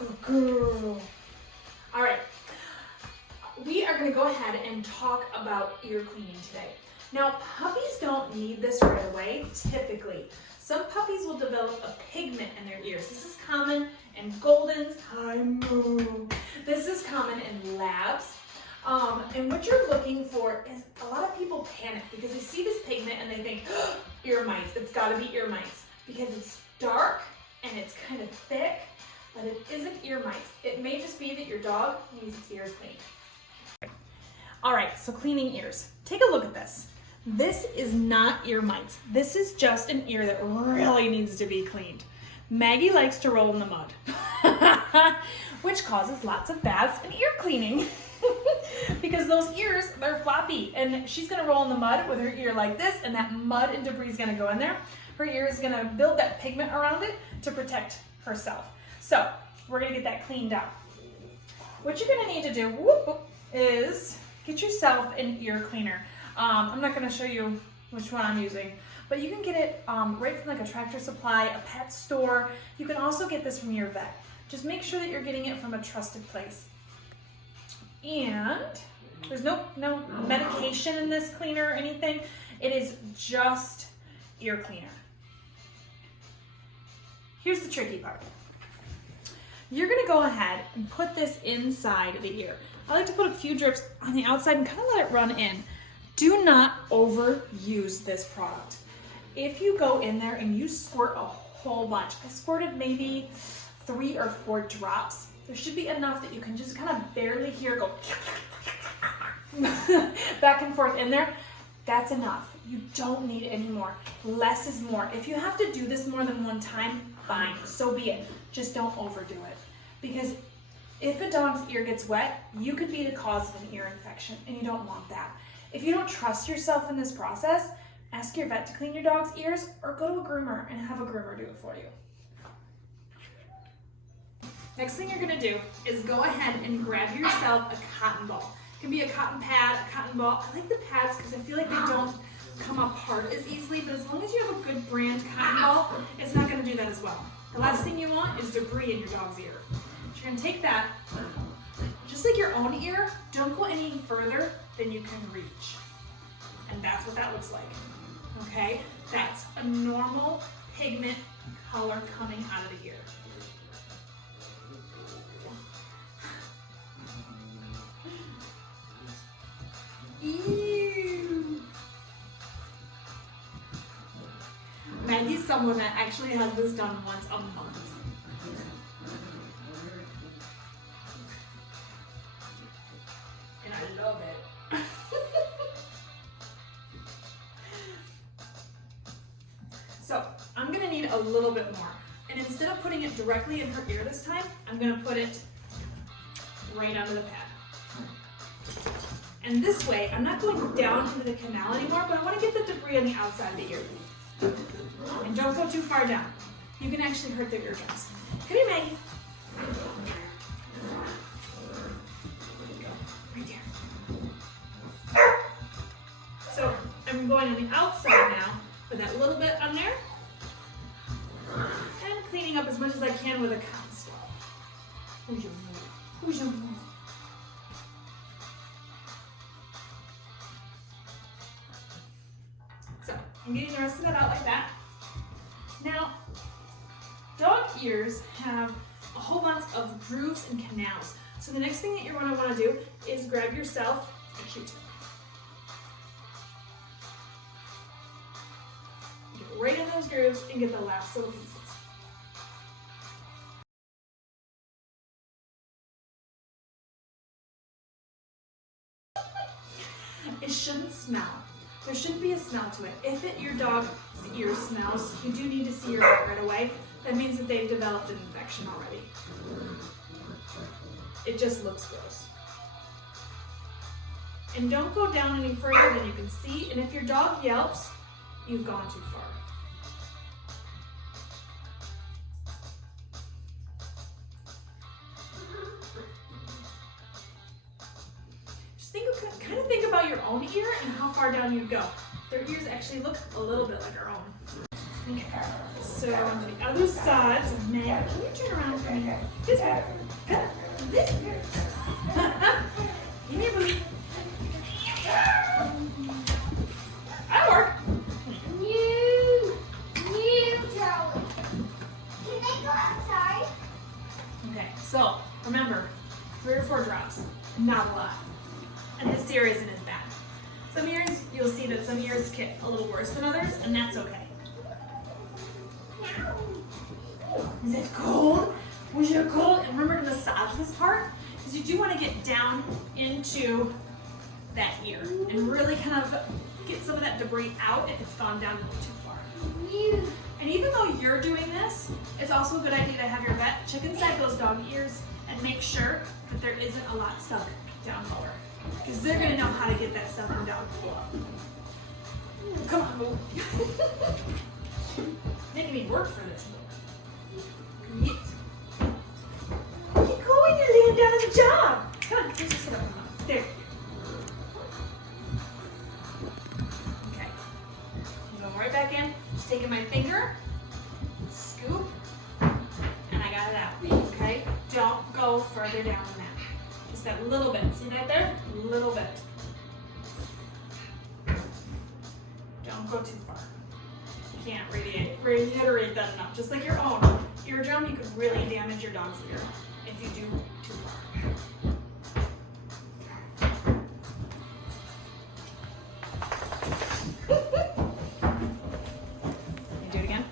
Good girl. All right. We are going to go ahead and talk about ear cleaning today. Now, puppies don't need this right away, typically. Some puppies will develop a pigment in their ears. This is common in Goldens. Hi, Moo. This is common in Labs. And what you're looking for is a lot of people panic because they see this pigment and they think, oh, ear mites. It's got to be ear mites because it's dark and it's kind of thick, but it isn't ear mites. It may just be that your dog needs its ears cleaned. All right, so cleaning ears. Take a look at this. This is not ear mites. This is just an ear that really needs to be cleaned. Maggie likes to roll in the mud, which causes lots of baths and ear cleaning because those ears, they're floppy, and she's gonna roll in the mud with her ear like this, and that mud and debris is gonna go in there. Her ear is gonna build that pigment around it to protect herself. So we're gonna get that cleaned out. What you're gonna need to do is get yourself an ear cleaner. I'm not gonna show you which one I'm using, but you can get it right from like a Tractor Supply, a pet store. You can also get this from your vet. Just make sure that you're getting it from a trusted place. And there's no medication in this cleaner or anything. It is just ear cleaner. Here's the tricky part. You're gonna go ahead and put this inside the ear. I like to put a few drips on the outside and kind of let it run in. Do not overuse this product. If you go in there and you squirt a whole bunch, I squirted maybe 3 or 4 drops. There should be enough that you can just kind of barely hear go back and forth in there. That's enough. You don't need any more. Less is more. If you have to do this more than one time, fine, so be it. Just don't overdo it. Because if a dog's ear gets wet, you could be the cause of an ear infection, and you don't want that. If you don't trust yourself in this process, ask your vet to clean your dog's ears or go to a groomer and have a groomer do it for you. Next thing you're gonna do is go ahead and grab yourself a cotton ball. It can be a cotton pad, a cotton ball. I like the pads because I feel like they don't come apart as easily, but as long as you have a good brand cotton ball, it's not gonna do that as well. The last thing you want is debris in your dog's ear. So you're gonna take that, just like your own ear, don't go any further than you can reach. And that's what that looks like, okay? That's a normal pigment color coming out of the ear. Ew. Maggie's someone that actually has this done once a month. And I love it. So I'm gonna need a little bit more. And instead of putting it directly in her ear this time, I'm gonna put it right under the pad. And this way, I'm not going down into the canal anymore, but I want to get the debris on the outside of the ear. And don't go too far down. You can actually hurt their eardrums. Come here, Maggie. Right there. So I'm going on the outside now, with that little bit on there, and cleaning up as much as I can with a cotton swab. Who's your move? Who's your move? I'm getting the rest of it out like that. Now, dog ears have a whole bunch of grooves and canals. So the next thing that you're going to want to do is grab yourself a Q-tip. Get right in those grooves and get the last little pieces. It shouldn't smell. There shouldn't be a smell to it. If your dog's ear smells, you do need to see your vet right away. That means that they've developed an infection already. It just looks gross. And don't go down any further than you can see. And if your dog yelps, you've gone too far. Kind of think about your own ear and how far down you'd go. Their ears actually look a little bit like our own. Okay, so on the other side, so Meg, can you turn around for me? This way. Come. This way. Give me a boot. That'll work. New Charlie. Can they go outside? Okay, so remember, 3 or 4 drops, not a lot. And this year isn't as bad. Some years, you'll see that some years get a little worse than others, and that's okay. Is it cold? Was it cold? And remember to massage this part, because you do want to get down into that ear and really kind of get some of that debris out if it's gone down a little too far. And even though you're doing this, it's also a good idea to have your vet check inside those dog ears and make sure that there isn't a lot stuck down lower. Because they're going to know how to get that stuff from down below. Come on, move. Making me work for this. Yes. Keep going, you're laying down on the job. Come on, let's just sit up. There. Okay. Go right back in. Just taking my finger, scoop, and I got it out. Okay? Don't go further down than that. Just that little bit. See that there? Little bit. Don't go too far. You can't reiterate that enough. Just like your own eardrum, you could really damage your dog's ear if you do too far. Do it again.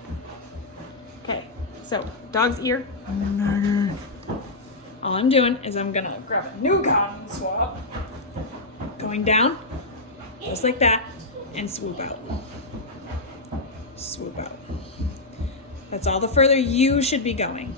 Okay, so dog's ear. All I'm doing is I'm gonna grab a new cotton swab, going down, just like that, and swoop out. Swoop out. That's all the further you should be going.